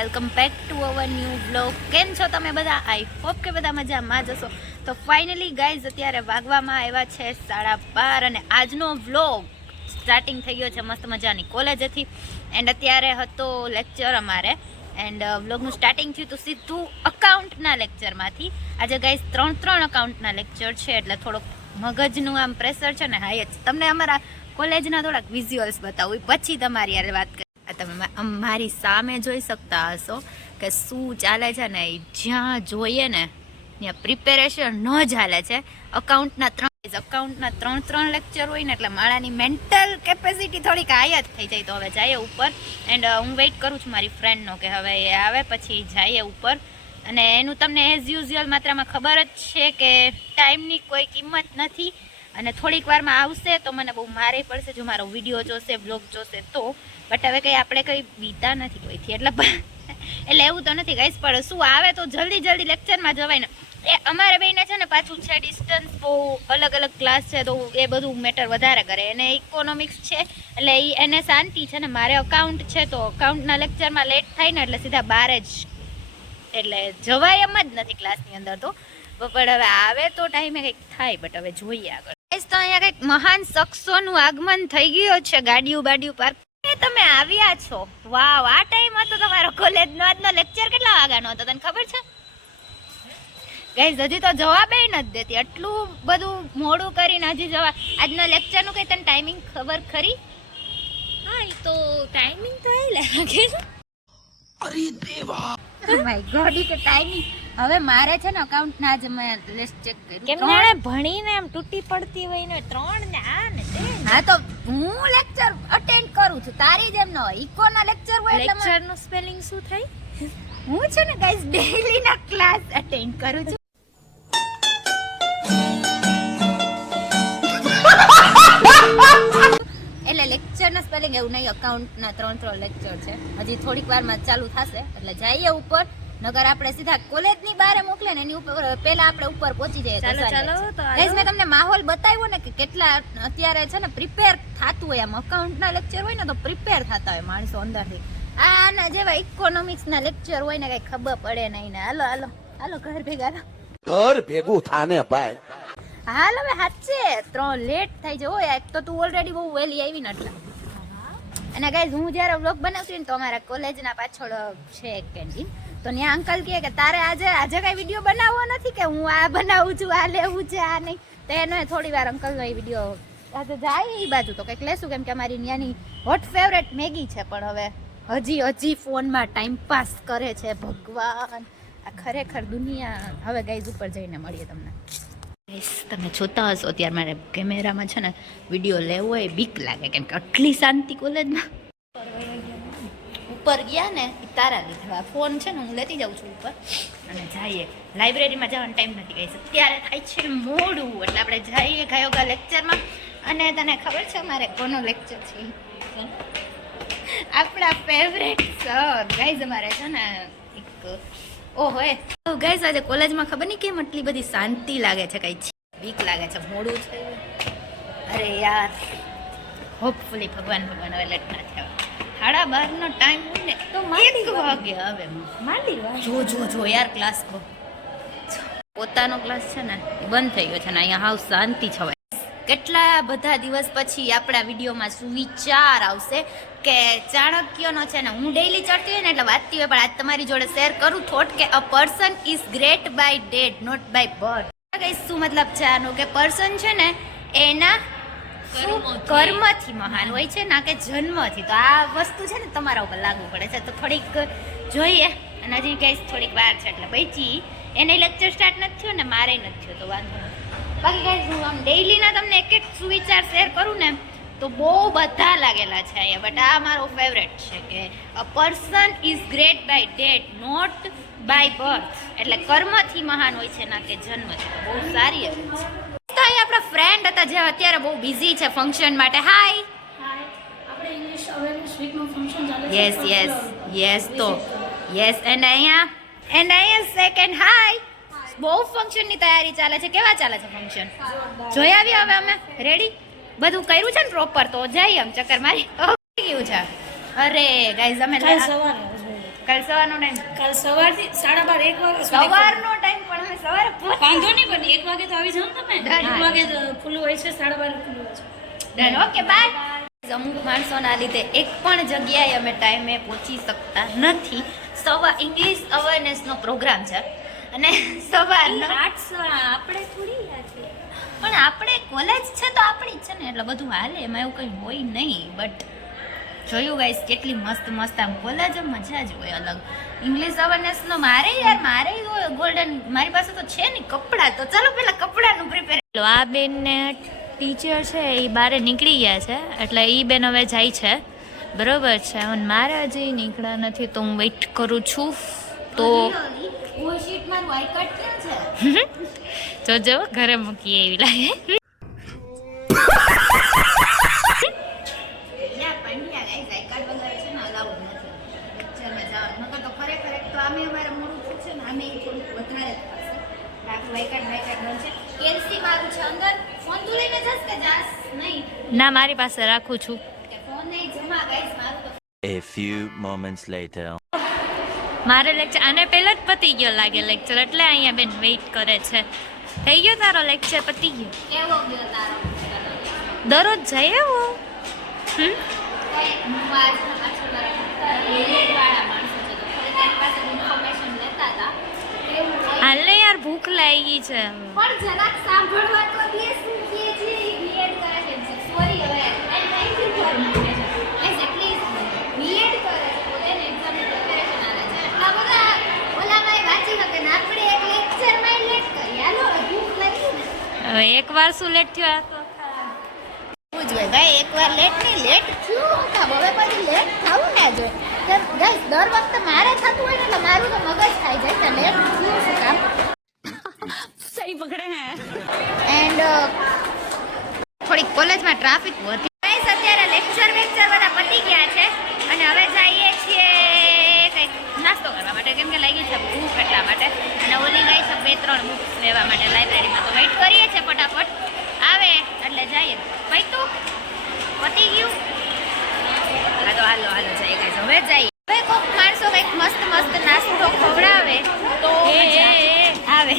Welcome back to our new vlog. કેમ છો તમે બધા? આઈ હોપ કે બધા મજામાં જ હશો. તો ફાઇનલી ગાઈઝ અત્યારે વાગવામાં આવ્યા છે 12:30 અને આજનો વ્લોગ સ્ટાર્ટિંગ થઈ ગયો છે મસ્ત મજાની કોલેજેથી. એન્ડ અત્યારે હતો લેક્ચર અમારે એન્ડ વ્લોગનું સ્ટાર્ટિંગ થયું તો સીધું અકાઉન્ટના લેક્ચરમાંથી. આજે ગાઈઝ 3 અકાઉન્ટના લેક્ચર છે એટલે થોડોક મગજનું આમ પ્રેશર છે ને હાઈ જ. તમને અમારા કોલેજના થોડાક વિઝ્યુઅલ્સ બતાવું પછી તમારી યાર વાત કરી. તમે મારી સામે જોઈ શકતા હશો કે શું ચાલે છે ને, જ્યાં જોઈએ ને ત્યાં પ્રિપેરેશન ન ચાલે છે. અકાઉન્ટના 3 લેક્ચર હોય ને એટલે મારાની મેન્ટલ કેપેસિટી થોડીક હાઈ જ થઈ જાય. તો હવે જઈએ ઉપર એન્ડ હું વેઇટ કરું છું મારી ફ્રેન્ડનો કે હવે એ આવે પછી જઈએ ઉપર. અને એનું તમને એઝ યુઝ્યુઅલ માત્રામાં ખબર જ છે કે ટાઈમની કોઈ કિંમત નથી અને થોડીક વારમાં આવશે તો મને બહુ મારે પડશે જો મારો વિડીયો જોશે બ્લોગ જોશે તો. બટ હવે કંઈ આપણે કંઈ બીતા નથી કોઈથી એટલે એવું તો નથી ગાઈસ. પણ શું આવે તો જલ્દી લેક્ચરમાં જવાય ને. એ અમારે બેને છે ને પાછું છે ડિસ્ટન્સ બહુ અલગ ક્લાસ છે તો એ બધું મેટર વધારે કરે. એને ઇકોનોમિક્સ છે એટલે એને શાંતિ છે ને. મારે અકાઉન્ટ છે તો અકાઉન્ટના લેક્ચરમાં લેટ થાય ને એટલે સીધા બાર જ એટલે જવાય એમ જ નથી ક્લાસની અંદર તો. પણ હવે આવે તો ટાઈમે કંઈક થાય. બટ હવે જોઈએ આગળ. તો અહીંયા કંઈક મહાન શખ્સોનું આગમન થઈ ગયું છે. ગાડીઓ પાર્ક તમે આવ્યા છો. વાવ, આ ટાઈમ હતો તમારો કોલેજનો. આજનો લેક્ચર કેટલા વાગ્યાનો હતો તને ખબર છે ગાઈઝ? હજી તો જવાબ નથી દેતી. આટલું બધું મોડું કરીને હજી જવાબ. આજના લેક્ચરનું કઈ તને ટાઈમિંગ ખબર ખરી? હા, એ તો ટાઈમિંગ તો એ લાગે. અરે દેવા, ઓ માય ગોડ, કે ટાઈમિંગ. હવે મારે છે ને અકાઉન્ટના જ મેં લિસ્ટ ચેક કર્યું. કેમ જાણે ભણીને એમ તૂટી પડતી હોય ને 3 ને આ ને તે. હા તો હું લેક્ચર અટેન્ડ કરું છું, તારી જેમ ન હોય. ઇકોના લેક્ચર હોય એટલે લેક્ચર નું સ્પેલિંગ શું થાય? હું છે ને ગાઈસ ડેઈલી ના ક્લાસ અટેન્ડ કરું છું. એટલે લેક્ચરના સ્પેલિંગ એવું નહીં. અકાઉન્ટના 3 લેક્ચર છે. હજી થોડીક વારમાં ચાલુ થશે એટલે જઈએ ઉપર. નગર આપણે સીધા કોલેજની બહાર મોકલે ને એની ઉપર પહેલા આપણે ઉપર પહોંચી જઈએ. ચાલો તો ગાઈસ મેં તમને માહોલ બતાવ્યો ને કે કેટલા અત્યારે છે ને પ્રિપેર થતું હોય. આમ અકાઉન્ટના લેક્ચર હોય ને તો પ્રિપેર થતા હોય માણસો અંદરથી. આના જેવા ઇકોનોમિક્સના લેક્ચર હોય ને કઈ ખબર પડે નહીં ને. હાલો ઘર ભેગું થાને ભાઈ. હાલ હવે સાચે 3 લેટ થઈ જાય હોય. એક તો તું ઓલરેડી બહુ વહેલી આવી ને એટલે. અને ગાઈઝ હું જ્યારે વ્લોગ બનાવતી ને તો અમારા કોલેજના પાછળ છે એક કેન્ટીન. તો ત્યાં અંકલ કહે કે તારે આજે કઈ વિડીયો બનાવવો નથી કે હું આ બનાવું છું, આ લેવું છે, આ નહીં. તો એને થોડી વાર અંકલનો એ વિડીયો આજે જાય એ બાજુ તો કંઈક લેશું કેમ કે અમારી ત્યાંની હોટ ફેવરેટ મેગી છે. પણ હવે હજી ફોનમાં ટાઈમ પાસ કરે છે. ભગવાન, આ ખરેખર દુનિયા. હવે ગાઈઝ ઉપર જઈને મળીએ તમને. તમે જોતા હશો અત્યારે મારે કેમેરામાં છે ને વિડીયો લેવો હોય બીક લાગે કેમ કે આટલી શાંતિ કોલેજમાં. ઉપર ગયા ને એ તારા લીધે ફોન છે ને હું લેતી જાઉં છું ઉપર અને જઈએ. લાઇબ્રેરીમાં જવાનો ટાઈમ નથી ગાઈસ. અત્યારે થાય છે મોડું એટલે આપણે જઈએ યોગા લેક્ચરમાં. અને તને ખબર છે મારે કોનો લેક્ચર છે? આપણા ફેવરેટ સર ગાઈઝ. અમારે છે ને એક ઓહો ગાઈઝ આજે કોલેજમાં ખબર નહીં કેમ આટલી બધી શાંતિ લાગે છે. કઈ બીક લાગે છે, મોડું છે. અરે યાર, હોપફુલી ભગવાન હવે લેટ ના થયા. 12:30 નો ટાઈમ હોય ને તો 1 વાગે આવે. જો યાર ક્લાસ પોતાનો ક્લાસ છે ને એ બંધ થઈ ગયો છે ને અહીંયા હાવ શાંતિ છવાય. કેટલા બધા દિવસ પછી આપણા વિડીયોમાં સુવિચાર આવશે કે ચાણક્યનો છે ને હું ડેઈલી ચડતી હોય ને એટલે વાંચતી હોય પણ આજ તમારી જોડે શેર કરું થોટ કે a person is great by deed not by birth. શું મતલબ છે આનો કે પર્સન છે ને એના કર્મથી મહાન હોય છે ના કે જન્મથી. તો આ વસ્તુ છે ને તમારા ઉપર લાગુ પડે છે. તો થોડીક જોઈએ અને હજી ગાઈસ થોડીક વાર છે એટલે બચી. એને લેક્ચર સ્ટાર્ટ નથી થયો ને મારે નથી થયો તો વાંધો નથી. બાકી ગાઈસ હું આમ ડેઈલીના તમને એક સુવિચાર શેર કરું ને તો બહુ બધા લાગેલા છે અહીંયા. બટ આ મારો ફેવરેટ છે કે a person is great by deed not by birth. એટલે કર્મથી મહાન હોય છે ના કે જન્મથી. બહુ સારી હતી છે. તો અહીંયા આપણા ફ્રેન્ડ હતા જે અત્યારે બહુ બિઝી છે ફંક્શન માટે. હાય, આપણે ઇંગ્લિશ અવેરનેસ વીકનું ફંક્શન ચાલે છે. યસ તો યસ. એન્ડ અહીંયા સેકન્ડ હાય. બહુ ફંક્શનની તૈયારી ચાલે છે. કેવા ચાલે છે ફંક્શન? જોઈ આવ્યા હવે અમે રેડી બધું કર્યું છે ને પ્રોપર તો જઈએ આમ ચક્કર મારી. ગયું છે. અરે ગાઈઝ અમે કાલ સવારનો ટાઈમ કાલ સવારથી 12:30 1 વાગે સવારનો ટાઈમ પણ અમે સવારે વાંધો નહીં પણ 1 વાગે તો આવી જાવ ને તમે. હા. 1 વાગે ખુલ્લું હોય છે, 12:30 ખુલ્લું હોય છે. ડન. Okay bye. અમુક માણસોના લીધે એક પણ જગ્યાએ અમે ટાઈમે પહોંચી શકતા નથી. ઇંગ્લિશ અવેરનેસનો પ્રોગ્રામ છે અને સવારનો આર્ટ્સ આપણે થોડી આ છે. પણ આપણે કોલેજ છે તો આપણી જ છે ને એટલે બધું હાલે, એમાં એવું કંઈ હોય નહીં. બટ જોયું ગાઈસ કેટલી મસ્ત મસ્ત આમ કોલેજ મજા જ હોય અલગ. ઇંગ્લિશ અવેરનેસનો મારે ગોલ્ડન મારી પાસે તો છે ને કપડાં, તો ચાલો પેલા કપડાનું પ્રિપેર. આ બેનને ટીચર છે એ બારે નીકળી ગયા છે એટલે એ બેન હવે જાય છે, બરોબર છે. અને મારે હજી નીકળ્યા નથી તો હું વેઇટ કરું છું. તો જોજો ઘરે મૂકીએ એવી લાગે. ના મારી પાસે રાખું છું. A few moments later. મારે લેક્ચર આને પહેલા જ પતી ગયો લાગે લેક્ચર, એટલે અહીંયા બેન વેઇટ કરે છે. થઈ ગયો તારો લેક્ચર? પતી ગયો. કેવો ગયો તારો? દરરોજ જાય એવો. હાલે યાર ભૂખ લાગી છે. પણ જરાક સાંભળવા તો દે શું કહે છે. બીએડ કરે છે. સોરી હવે I thank you for information. Please at least BEd કરે છે, પોતાને એક્ઝામની પ્રિપેરેશન આવે છે. એટલા બધા ઓલામાં વાંચી શકે ને આપણે એક લેક્ચરમાં લેટ કરી. હાલો ભૂખ લાગી ને. હવે એકવાર શું લેટ થયો આ તો ભાઈ, એકવાર લેટ નહીં લેટ થયું હતા, હવે પછી લેટ થવું ના જોઈએ. ગાઈસ દર વખતે મારે થતું હોય ને એટલે મારું તો મગજ થાય જાય કે લેટ થયું શું કામ. સહી પકડે હે. એન્ડ થોડીક કોલેજમાં ટ્રાફિક વધી. ગાઈસ અત્યારે લેક્ચર બધા પતી ગયા છે અને હવે જઈએ છીએ કંઈક નાસ્તો કરવા માટે, કેમ કે લાગી છે ભૂખ એટલા માટે. અને ઓલી ગઈ છે 2-3 બુક્સ લેવા માટે લાઇબ્રેરીમાં, તો વેઇટ કરીએ છીએ ફટાફટ આવે એટલે જઈએ. ભાઈ તું પતી ગયું? હા તો હાલો જઈએ ગાઈસ, હવે જઈએ. હવે કોઈક માણસો કંઈક મસ્ત નાસ્તો ખવડાવે તો આવે.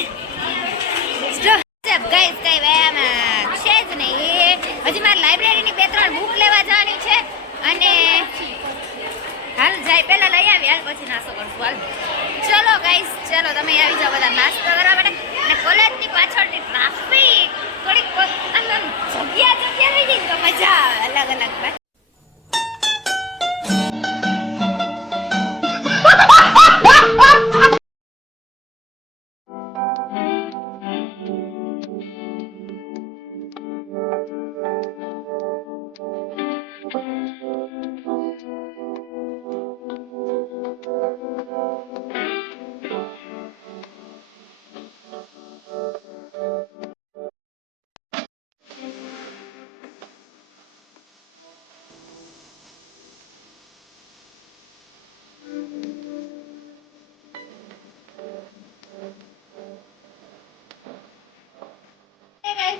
ગાઈસ કઈ વ્યાયામ છે જ નહીં. હજી મારે લાઇબ્રેરીની 2-3 બુક લેવા જવાની છે અને હાલ જાય પહેલા લઈ આવી, હાલ પછી નાસ્તો કરશું. હાલ ચલો ગાઈસ, ચલો તમે આવી જાઓ બધા નાસ્તો કરવા માટે. અને કોલેજની પાછળની ટ્રાફિક થોડીક જગ્યા રહી જાય તો મજા આવે અલગ ભાઈ.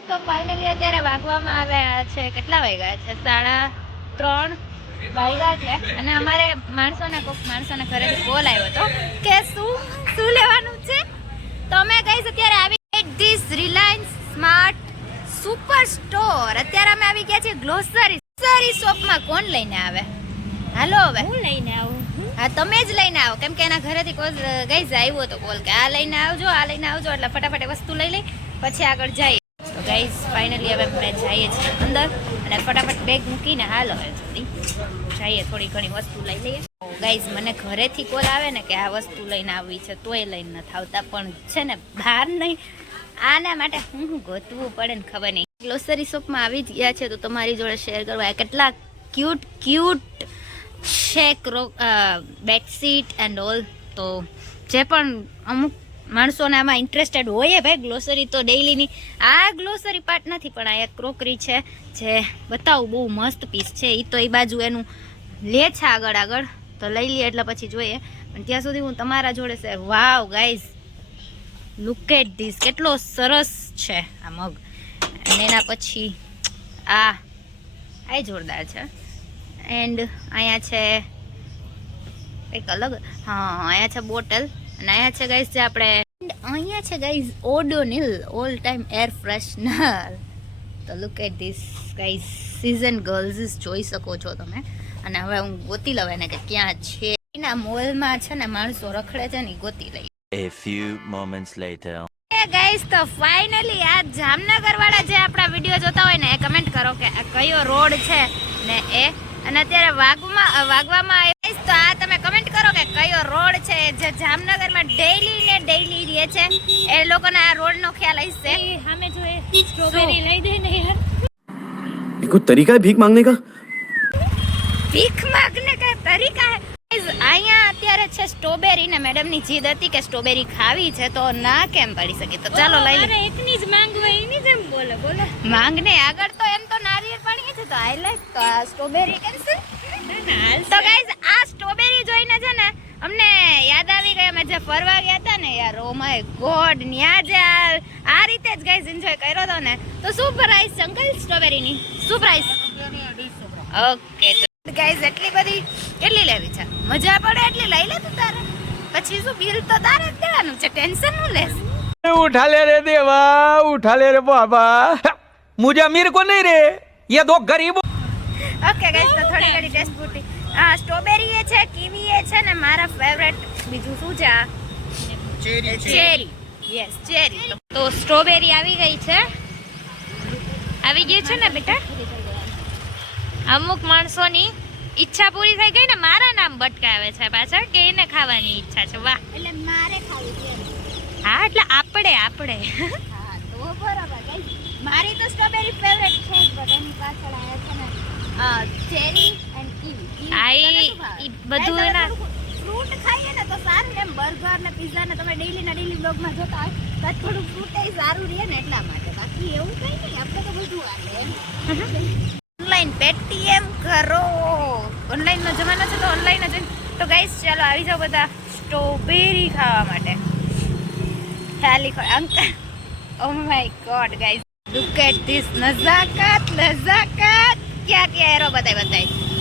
તો ફાઇનલી અત્યારે વાગવામાં આવ્યા છે, કેટલા વાગ્યા છે? 3:30 વાગ્યા છે. અને અમારે કોઈક માણસોના ઘરેથી કોલ આવ્યો હતો કે શું લેવાનું છે. તો અમે ગઈશ અત્યારે આવી this Reliance smart super store. અત્યારે અમે આવી ગયા છીએ ગ્લોસરી શોપમાં. કોણ લઈને આવે? હાલો હવે હું લઈને આવું. હા તમે જ લઈને આવો, કેમ કે એના ઘરેથી કોલ ગઈશ આવ્યો હતો કોલ કે આ લઈને આવજો એટલે ફટાફટ વસ્તુ લઈ લઈ પછી આગળ જઈએ. તો ગાઈઝ ફાઇનલી હવે અમે જઈએ છીએ અંદર અને ફટાફટ બેગ મૂકીને હાલો હવે જલ્દી જઈએ, થોડી ઘણી વસ્તુ લઈ લઈએ. ગાઈઝ મને ઘરેથી કોલ આવે ને કે આ વસ્તુ લઈને આવવી છે તોય લઈને નથી આવતા, પણ છે ને બહાર નહીં આના માટે હું ગોતવું પડે ને ખબર નહીં. ગ્લોસરી શોપમાં આવી જ ગયા છે તો તમારી જોડે શેર કરવા. કેટલા cute shake bedsheet and all. તો જે પણ અમુક માણસોને આમાં ઇન્ટરેસ્ટેડ હોય ભાઈ ગ્લોસરી તો ડેઈલીની. આ ગ્લોસરી પાર્ટ નથી પણ આ એક ક્રોકરી છે જે બતાવું બહુ મસ્ત પીસ છે. એ તો એ બાજુ એનું લે છે આગળ તો લઈ લઈએ એટલે પછી જોઈએ. પણ ત્યાં સુધી હું તમારા જોડે છે. વાવ ગાઈઝ લુક એટ ધીસ, કેટલો સરસ છે આ મગ. અને એના પછી આ જોરદાર છે. એન્ડ અહીંયા છે કંઈક અલગ. હા, અહીંયા છે બોટલ અને અહીંયા છે ગાઈઝ જે આપણે અહીંયા છે guys Odonil all time air freshener. તો look at this guys, season girls જોઈ શકો છો તમે. અને હવે હું ગોતી લઉં એને કે ક્યાં છે. એના મોલમાં છે ને માણસો રખડે છે ને ઈ ગોતી લઈ. A few moments later. Guys તો ફાઇનલી આ જામનગર વાળા જે આપણા વિડીયો જોતા હોય ને એ કમેન્ટ કરો કે આ કયો રોડ છે ને એ. અને અત્યારે વાગવામાં આવે તો આ તમે કમેન્ટ કરો કે કયો રોડ છે જે જામનગરમાં ડેઈલી રહે છે એ લોકોને આ રોડનો ખ્યાલ હશે. સામે જો એ સ્ટ્રોબેરી લઈ દે ને યાર. कोई तरीका है भीख मांगने का? ભીખ માંગને કા તરીકા હે. અહીંયા અત્યારે છે સ્ટ્રોબેરી ને મેડમની જીદ હતી કે સ્ટ્રોબેરી ખાવી છે તો ના કેમ પડી શકે. તો ચાલો લઈ લે. મારે એકની જ માંગવા એની જેમ બોલે બોલો. માંગને આગળ તો એમ તો નારિયેળ પાણી છે તો આઈ લાઈક તો આ સ્ટ્રોબેરી કેન્સલ. તો ગાઈઝ આ સ્ટ્રોબેરી જોઈને છે ને અમને યાદ આવી ગઈ અમે જે ફરવા ગયા હતા ને યાર, ઓ માય ગોડ, ન્યા જે આ રીતે જ ગાઈઝ એન્જોય કર્યો હતો ને. તો શું પ્રાઇસ છે અંકલ સ્ટ્રોબેરીની? શું પ્રાઇસ? ઓકે ગાઈઝ એટલી બધી કેટલી લેવી છે? મજા પડે એટલી લઈ લે તું તારે. પછી શું બિલ તો તારે જ દેવાનું છે, ટેન્શન નું લેસ. उठा ले रे देवा, उठा ले रे बाबा, मुझे अमीर को नहीं रे, ये दो गरीब. ઓકે ગાઈસ તો થોડી ઘણી ટેસ્ટ પૂટી. આ સ્ટ્રોબેરી એ છે, કીવી એ છે ને મારા ફેવરેટ બીજું શું છે? આ ચેરી. Yes cherry. તો સ્ટ્રોબેરી આવી ગઈ છે. આવી ગઈ છે ને બેટા. અમુક માણસોની ઈચ્છા પૂરી થઈ ગઈ ને મારા નામ બટકાવે છે પાછળ કે એને ખાવાની ઈચ્છા છે. વાહ, એટલે મારે ખાવી છે. હા એટલે આપણે હા તો બરાબર ગાઈસ. મારી તો સ્ટ્રોબેરી ફેવરેટ છે બટ એની પાછળ આયા છે ને ચેરી એન્ડ કીવી. ઈ બધું એના ફ્રૂટ ખાઈએ ને તો સારું. એમ બર્ગર ને પિઝા ને તમે ડેઈલી બ્લોગમાં જોતા હોય તો થોડું ફ્રૂટ એ સારું રહે ને એટલા માટે. બાકી એવું કઈ નહીં, આપણે તો બધું આવે. ઓનલાઈન પેટીએમ કરો. ઓનલાઈન નો જમાનો છે તો ઓનલાઈન જ. તો ગાઈસ ચાલો આવી જાઓ બધા સ્ટ્રોબેરી ખાવા માટે. ખાલી uncle, oh my God guys, look at this નજાકત. ક્યાં એરો બતાય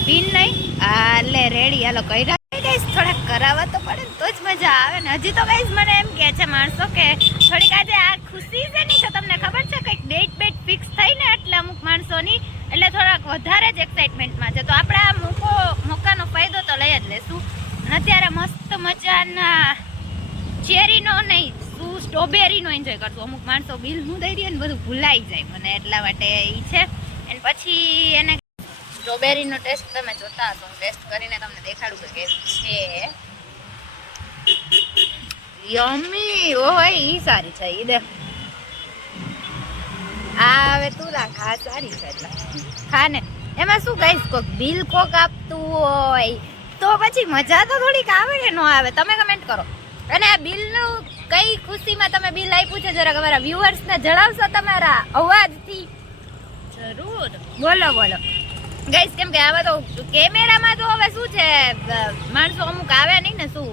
પીન નહીં. હાલે રેડી, હાલો કર્યા ગાઈસ. થોડા કરાવવા તો પડે ને તો જ મજા આવે ને. હજી તો ગાઈસ મને એમ કહે છે માણસો કે થોડીક આજે આ ખુશી છે નહીં તો તમને ખબર છે કંઈક ડેટ ફિક્સ થઈ ને એટલે અમુક માણસોની એટલે થોડાક વધારે જ એક્સાઇટમેન્ટમાં છે. તો આપણે આ મોકાનો ફાયદો તો લઈ જ લેશું. અને અત્યારે મસ્ત મજાના ચેરીનો નહીં શું સ્ટ્રોબેરીનો એન્જોય કરશું. અમુક માણસો બિલ હું દઈ દઈએ ને બધું ભૂલાઈ જાય મને, એટલા માટે એ છે. અને પછી એને સ્ટ્રોબેરીનો ટેસ્ટ તમે જોતા હશો, ટેસ્ટ કરીને તમને દેખાડું કે કેવું છે. યમ્મી. ઓહો ઈ સારી છે. ઈ દે આ હવે તું રાખ. આ સારી છે એટલે ખા ને. એમાં શું ગાઈસ કોક બિલ કોક આપતું હોય તો પછી મજા તો થોડીક આવે કે ન આવે તમે કમેન્ટ કરો. અને આ બિલનું કઈ ખુશીમાં તમે બિલ આપ્યું છે જરા અમારા વ્યુઅર્સને જણાવશો તમારા અવાજથી? જરૂર બોલો ગાઈસ. કેમ કે આમાં તો કેમેરામાં તો હવે શું છે માણસો અમુક આવે નહીં ને, શું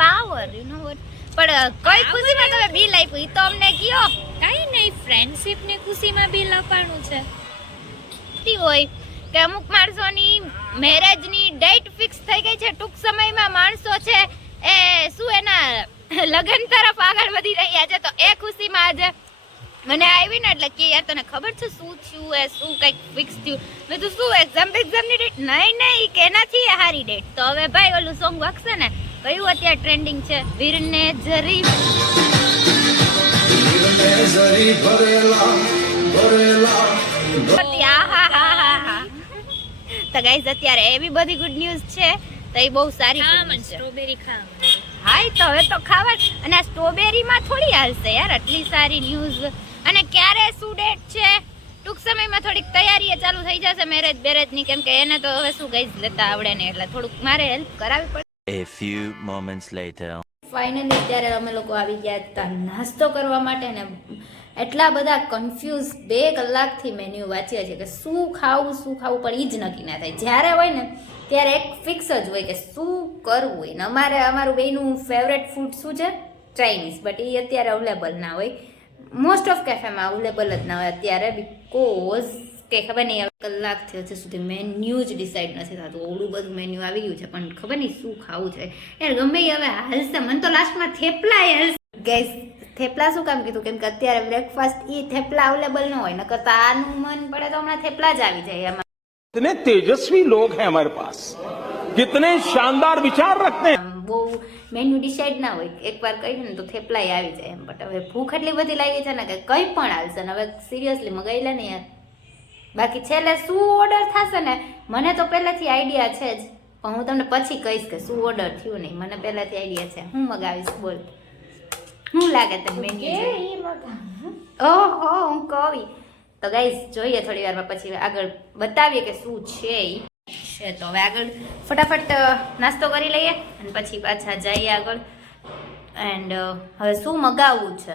પાવર યુ નો વોટ. પણ કઈ ખુશીમાં તમે બિલ આપ્યું ઈ તો અમને કયો. કઈ નહીં, ફ્રેન્ડશિપ ની ખુશીમાં બિલ આપવાનું છે. હોય કે અમુક માણસોની મેરેજની ડેટ ફિક્સ થઈ ગઈ છે ટૂંક સમયમાં. માણસો છે એ શું એના લગ્ન તરફ આગળ વધી રહ્યા છે. તો એ ખુશીમાં આજે મને આવી ને એટલે કે યાર તને ખબર છે શું થયું એ શું કંઈક ફિક્સ થયું. મેં તો શું એક્ઝામની ડેટ? નહીં કે એનાથી હારી ડેટ. તો હવે ભાઈ ઓલું સોંગ વાગશે ને, કયું અત્યારે ટ્રેન્ડિંગ છે? વીરને જરી તો ગાઈઝ અત્યારે એવી બધી ગુડ ન્યૂઝ છે તો એ બહુ સારી સ્ટ્રોબેરી ખાવા. હાય તો હવે તો ખાવા. અને આ સ્ટ્રોબેરીમાં થોડી હાલશે યાર આટલી સારી ન્યૂઝ. અને ક્યારે શું ડેટ છે? ટૂંક સમયમાં થોડીક તૈયારી ચાલુ થઈ જશે બેરેજની. કેમ કે એને તો હવે શું ગાઈઝ લેતા આવડે ને એટલે થોડુંક મારે હેલ્પ કરાવવી પડે. A few moments later. Finally અત્યારે અમે લોકો આવી ગયા હતા નાસ્તો કરવા માટે ને એટલા બધા કન્ફ્યુઝ 2 કલાકથી મેન્યુ વાંચ્યા છે કે શું ખાવું પણ એ જ નક્કી ના થાય. જ્યારે હોય ને ત્યારે એક ફિક્સ જ હોય કે શું કરવું હોય. ને અમારું બેનું ફેવરેટ ફૂડ શું છે? ચાઇનીઝ. બટ એ અત્યારે અવેલેબલ ના હોય. મોસ્ટ ઓફ કેફેમાં અવેલેબલ જ ના હોય અત્યારે, બીકોઝ કે ખબર નહીં હવે કલાકથી હજી સુધી મેન્યુ જ ડિસાઈડ નથી થતું. ઓળું બધું મેન્યુ આવી ગયું છે પણ ખબર નહીં શું ખાવું છે યાર. ગમે ઈ હવે હાલશે. મને તો લાસ્ટમાં થેપલા હાલશે. ગેસ થેપલા શું કામ કીધું? કેમ કે અત્યારે બ્રેકફાસ્ટ ઈ થેપલા અવેલેબલ ન હોય. નકર તો આનું મન પડે તો હમણાં થેપલા જ આવી જાય એમાં. कितने तेजस्वी लोग हैं हमारे पास, कितने शानदार विचार रखते हैं. બહુ મેન્યુ ડિસાઈડ ના હોય. એકવાર કહી ને તો થેપલાય આવી જાય એમ. બટ હવે ભૂખ એટલી બધી લાગી છે ને કે કંઈ પણ હાલશે ને. હવે સિરિયસલી મગાઈ લે ને યાર. બાકી છેલ્લે શું ઓર્ડર થશે ને મને તો પહેલાથી આઈડિયા છે જ, પણ હું તમને પછી કહીશ કે શું ઓર્ડર થયું નહીં. મને પહેલાથી આઈડિયા છે. હું મગાવીશ બોલ. શું લાગે તને મેન્યુ? ઓહો હું કવી. તો ગાઈસ જોઈએ થોડી વારમાં પછી આગળ બતાવીએ કે શું છે ઈ છે. તો હવે આગળ ફટાફટ નાસ્તો કરી લઈએ અને પછી પાછા જઈએ આગળ. એન્ડ હવે શું મગાવવું છે?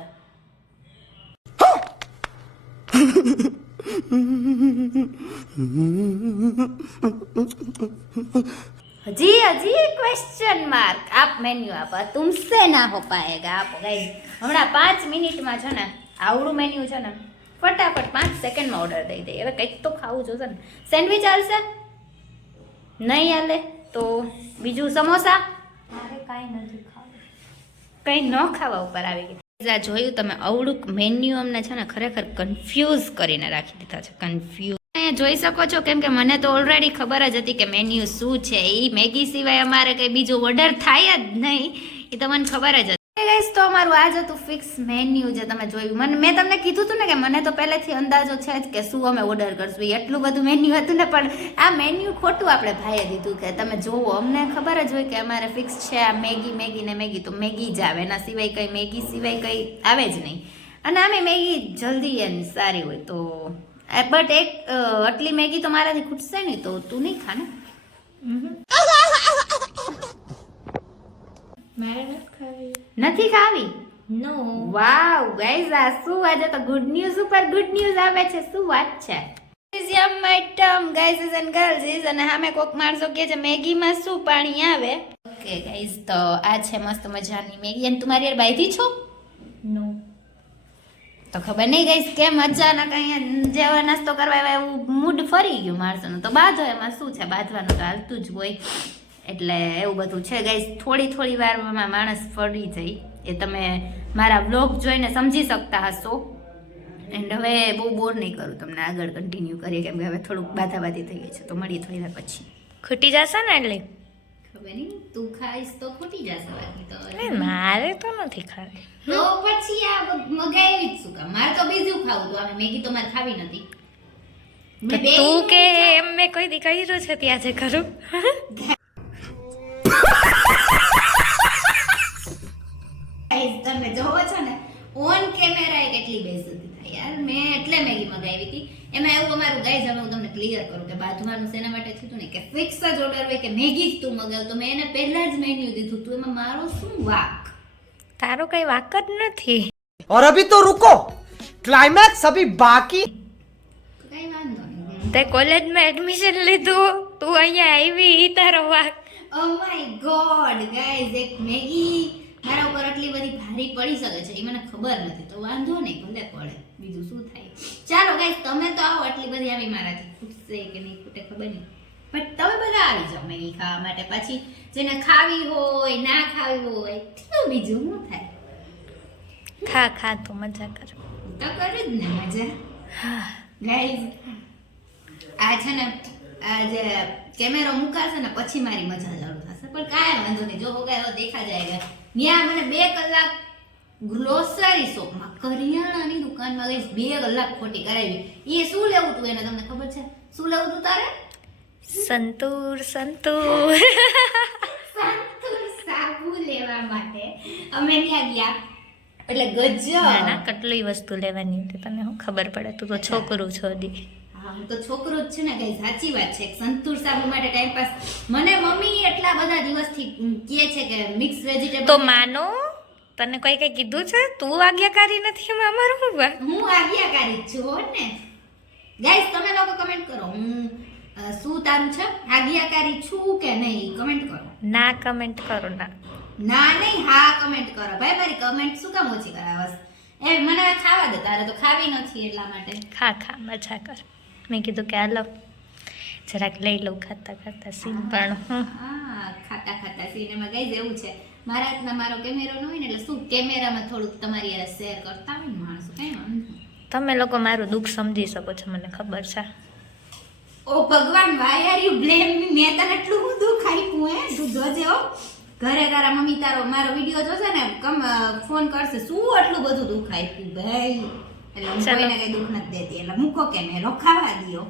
હજી ક્વેશ્ચન માર્ક. આપ મેન્યુ આપો. તુમસે ના હો પાએગા. આપો ગાઈસ. હમણાં 5 મિનિટમાં છે ને આવડું મેન્યુ છે ને ફટાફટ 5 સેકન્ડમાં ઓર્ડર દઈ દઈએ. હવે કંઈક તો ખાવું જોશે ને. સેન્ડવિચ હાલશે? નહીં હાલે તો બીજું સમોસા? મારે કાંઈ નથી ખાવું. કંઈ ન ખાવા ઉપર આવી ગઈ. આ જોયું તમે અવળું મેન્યુ અમને છે ને ખરેખર કન્ફ્યુઝ કરીને રાખી દીધા છે. કન્ફ્યુઝ અહીંયા જોઈ શકો છો. કેમ કે મને તો ઓલરેડી ખબર જ હતી કે મેન્યુ શું છે. એ મેગી સિવાય અમારે કંઈ બીજું ઓર્ડર થાય જ નહીં. એ તો મને ખબર જ હતી. ગાઈસ તો અમારું આજ હતું ફિક્સ મેન્યુ જે તમે જોયું. મેં તમને કીધું હતું ને કે મને તો પહેલેથી અંદાજો છે જ કે શું અમે ઓર્ડર કરશું. એટલું બધું મેન્યુ હતું ને પણ આ મેન્યુ ખોટું આપણે ભાઈએ દીધું કે તમે જોવો. અમને ખબર જ હોય કે અમારે ફિક્સ છે આ મેગી ને મેગી તો મેગી જ આવે. એના સિવાય કંઈ મેગી સિવાય કંઈ આવે જ નહીં. અને આમે મેગી જલ્દી એની સારી હોય તો બટ એક આટલી મેગી તો મારાથી ખૂટશે નહીં તો તું નહીં ખા ને. મારે નથી ખાવી. નથી ખાવી? નો. વાવ ગાઈઝ આ શું આજે તો ગુડ ન્યૂઝ ઉપર ગુડ ન્યૂઝ આવે છે. શું વાત છે? Yum my term guys and girls. અને સામે કોક માણસો કહે છે મેગીમાં શું પાણી આવે. ઓકે ગાઈઝ તો આ છે મસ્ત મજાની મેગી. અને તમારી યાર બાયથી છો? નો. તો ખબર નહીં ગાઈઝ કેમ અચાનક અહીંયા જેવા નાસ્તો કરવા આવ્યા એવું મૂડ ફરી ગયું માણસોનું. તો બાંધો એમાં શું છે, બાંધવાનું તો હાલતું જ હોય. એટલે એવું બધું છે ગાઈઝ. થોડી વારમાં માણસ ફરી જાય. એ તમે મારા વ્લોગ જોઈને સમજી શકતા હશો. એન્ડ હવે બહુ બોર નહીં કરું તમને. આગળ કન્ટિન્યુ કરીએ કેમ કે હવે થોડુંક બાધાબાધી થઈ ગઈ છે. તો મળીએ થોડી વાર પછી. ખૂટી જશે ને એટલે ખબર નહીં તું ખાઈશ તો ખૂટી જશે. બાકી તો મારે તો નથી ખાવી. તો પછી આ મગાવી જ શું કામ? મારે તો બીજું ખાવું હતું. આ મેગી તો મારે ખાવી નથી. તું કે એમ મેં કોઈ દી કર્યું છે ત્યાં જે કરું. તમે જોવો છો ને ઓન કેમેરા કેટલી બેઇઝ્જતી થાય યાર. મેં એટલે મેગી મગાવી હતી. એમાં એવું અમારું ગાઈઝ હવે હું તમને ક્લિયર કરું કે બાંધવાનું શેના માટે થયું ને કે ફિક્સ જ ઓર્ડર હોય કે મેગી જ તું મગાવ. તો મેં એને પહેલા જ મેન્યુ દીધું તું. એમાં મારો શું વાક? તારો કઈ વાક જ નથી. और अभी तो रुको, क्लाइमैक्स अभी बाकी. કઈ વાંધો નહીં. તે કોલેજમાં એડમિશન લીધું, તું અહીંયા આવી, ઈ તારો વાક. ઓ માય ગોડ ગાઈઝ એક મેગી મારા ઉપર આટલી બધી ભારી પડી શકે છે એ મને ખબર નથી. તો વાંધો નહીં ભલે પડે. બીજું શું થાય. ચાલો ગાઈઝ તમે તો આવો. આટલી બધી આવી મારાથી ખૂટશે કે નહીં ખૂટે ખબર નહીં. બટ તમે બધા આવી જાઓ મેગી ખાવા માટે. પછી જેને ખાવી હોય ના ખાવી હોય તો બીજું શું થાય. ખા તું મજા કર. તો કરું જ ને મજા. ગાઈઝ આ છે ને આ જે કેમેરો મુકાશે ને પછી મારી મજા ચાલુ થશે. પણ કાંઈ વાંધો નહીં. જો હોગા દેખા જાયગા. ત્યાં મને 2 કલાક ગ્રોસરી શોપમાં કરિયાણાની દુકાનમાં ગઈ 2 કલાક ખોટી કરાવી. એ શું લેવું તું એને તમને ખબર છે? શું લેવું તું તારે? સંતૂર સંતૂર સાબુ લેવા માટે અમે ત્યાં ગયા. એટલે ના ગજબ કેટલી વસ્તુ લેવાની હતી તને શું ખબર પડે. તું તો છોકરું છો દી. હા હું તો છોકરો જ છે ને કઈ સાચી વાત છે. સંતૂર સાબુ માટે ટાઈમ પાસ. મને મમ્મી એટલા બધા દિવસથી કહે છે કે મિક્સ વેજીટેબલ. તો માનો તને કોઈ કઈ કીધું છે? તું આજ્ઞાકારી નથી એમાં અમારું શું વાત? હું આજ્ઞાકારી જ છું ને. ગાઈસ તમે લોકો કમેન્ટ કરો હું શું તારું છે આજ્ઞાકારી છું કે નહીં કમેન્ટ કરો. ના કમેન્ટ કરો ના. ના નહીં હા કમેન્ટ કરો ભાઈ. મારી કમેન્ટ શું કામ ઓછી કરાવસ? એ મને ખાવા દે. તારે તો ખાવી નથી એટલા માટે. ખા મજા કર. મેં કીધું કે હાલો જરાક લઈ લઉં ખાતા ખાતા સીન પણ ખાતા ખાતા સિનેમા ગઈ એવું છે. મારા હાથમાં મારો કેમેરો ન હોય ને એટલે શું કેમેરામાં થોડુંક તમારી યાર શેર કરતા હોય ને માણસો કઈ વાંધો. તમે લોકો મારું દુઃખ સમજી શકો છો, મને ખબર છે. ઓ ભગવાન, વાય આર યુ બ્લેમ મી? મેં તને એટલું હું દુઃખ આપ્યું હે? તું જોજે હો, ઘરે તારા મમ્મી તારો મારો વિડીયો જોશે ને ફોન કરશે, શું આટલું બધું દુઃખ આપ્યું ભાઈ. એટલે હું કોઈને કઈ દુઃખ નથી દેતી, એટલે મૂકો કે મેં રોખાવા દો.